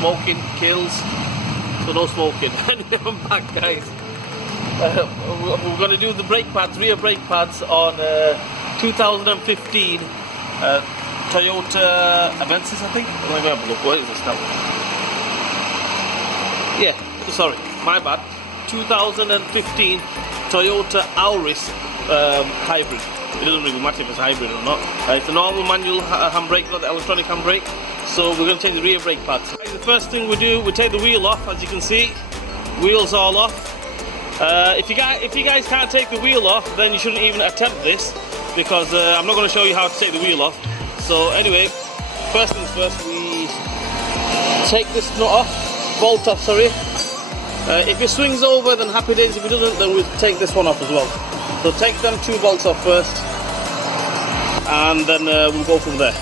smoking kills, so no smoking. Anyway, I'm back, guys. We're going to do the brake pads, rear brake pads on 2015 Toyota Avensis, I think. Let me have a look. What is this now? Yeah, sorry, my bad. 2015 Toyota Auris Hybrid. It doesn't really matter if it's hybrid or not. It's a normal manual handbrake, not the electronic handbrake. So we're going to change the rear brake pads. The first thing we do, we take the wheel off. As you can see, wheels all off. If you guys can't take the wheel off, then you shouldn't even attempt this, because I'm not going to show you how to take the wheel off. So anyway, first things first, we take this nut off, bolt off, sorry. If it swings over, then happy days. If it doesn't, then we'll take this one off as well. So take them two bolts off first, and then we'll go from there.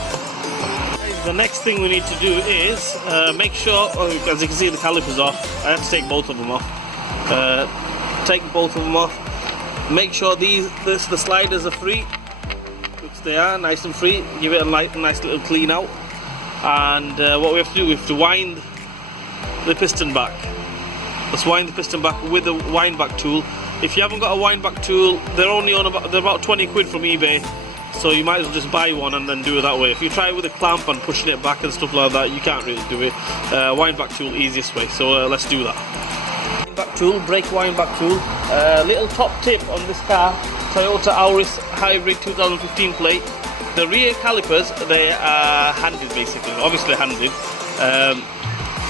The next thing we need to do is make sure, as you can see, the calipers off. I have to take both of them off. Take both of them off. Make sure the sliders are free, which they are, nice and free. Give it a nice little clean out. And what we have to do, we have to wind the piston back. Let's wind the piston back with the wind back tool. If you haven't got a wind back tool, they're about 20 quid from eBay. So you might as well just buy one and then do it that way. If you try with a clamp and pushing it back and stuff like that, you can't really do it. Wind back tool, easiest way. So let's do that. Wind back tool, brake wind back tool. Little top tip on this car, Toyota Auris Hybrid 2015 plate. The rear calipers, they are handed basically. Obviously handed.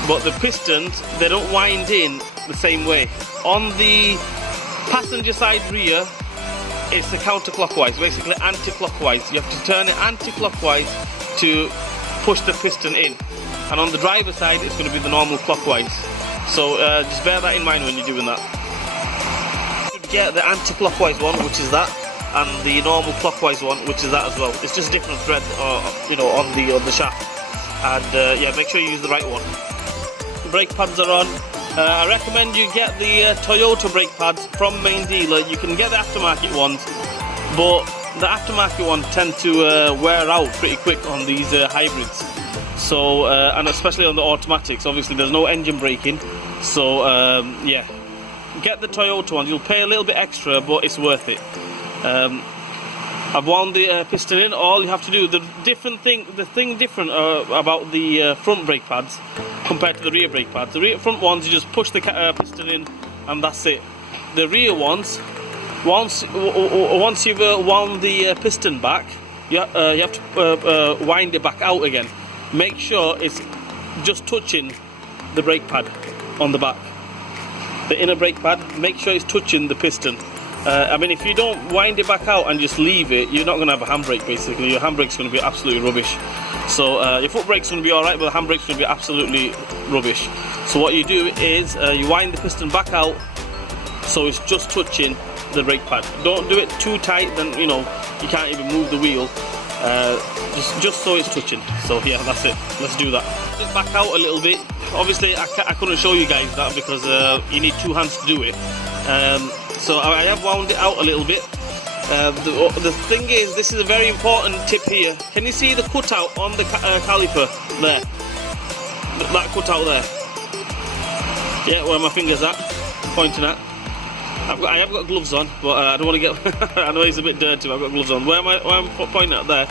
But the pistons, they don't wind in the same way. On the passenger side rear, it's the counterclockwise, basically anti-clockwise. You have to turn it anti-clockwise to push the piston in. And on the driver's side, it's going to be the normal clockwise. So just bear that in mind when you're doing that. You should get the anti-clockwise one, which is that, and the normal clockwise one, which is that as well. It's just different thread, on the shaft. And yeah, make sure you use the right one. The brake pads are on. I recommend you get the Toyota brake pads from main dealer. You can get the aftermarket ones, but the aftermarket ones tend to wear out pretty quick on these hybrids. So and especially on the automatics, obviously there's no engine braking. So yeah, get the Toyota ones. You'll pay a little bit extra, but it's worth it. I've wound the piston in. All you have to do, the thing different about the front brake pads compared to the rear brake pads. The front ones, you just push the piston in and that's it. The rear ones, once you've wound the piston back, you have to wind it back out again. Make sure it's just touching the brake pad on the back. The inner brake pad, make sure it's touching the piston. I mean, if you don't wind it back out and just leave it, you're not going to have a handbrake basically. Your handbrake's going to be absolutely rubbish. So your foot brake's going to be alright, but the handbrake's going to be absolutely rubbish. So what you do is you wind the piston back out so it's just touching the brake pad. Don't do it too tight, then you can't even move the wheel. Just so it's touching. So yeah, that's it. Let's do that. Back out a little bit. Obviously I couldn't show you guys that because you need two hands to do it. So I have wound it out a little bit. The thing is, this is a very important tip here. Can you see the cutout on the caliper there? That cutout there. Yeah, where my finger's at, pointing at. I have got gloves on, but I don't want to get. I know it's a bit dirty. But I've got gloves on. Where I'm pointing at there,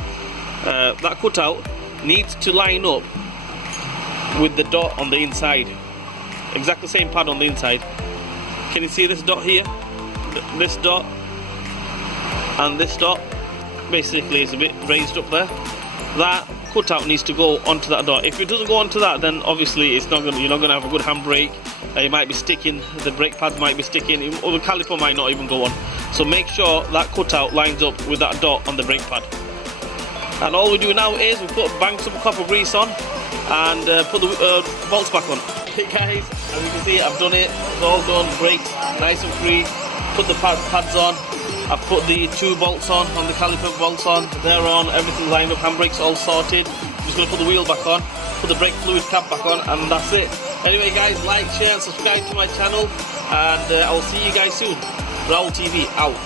that cutout needs to line up with the dot on the inside. Exactly the same pad on the inside. Can you see this dot here? This dot and this dot basically is a bit raised up there. That cutout needs to go onto that dot. If it doesn't go onto that, then obviously you're not going to have a good handbrake. It might be sticking, the brake pads might be sticking, or the caliper might not even go on. So make sure that cutout lines up with that dot on the brake pad. And all we do now is we bang some copper grease on and put the bolts back on. Okay guys, as you can see, I've done it. It's all done. Brakes nice and free. Put the pads on. I've put the two bolts on the caliper bolts on. They're on. Everything lined up. Handbrakes all sorted. I'm just going to put the wheel back on, put the brake fluid cap back on, and that's it. Anyway guys, like, share and subscribe to my channel, and I will see you guys soon. Raul TV out.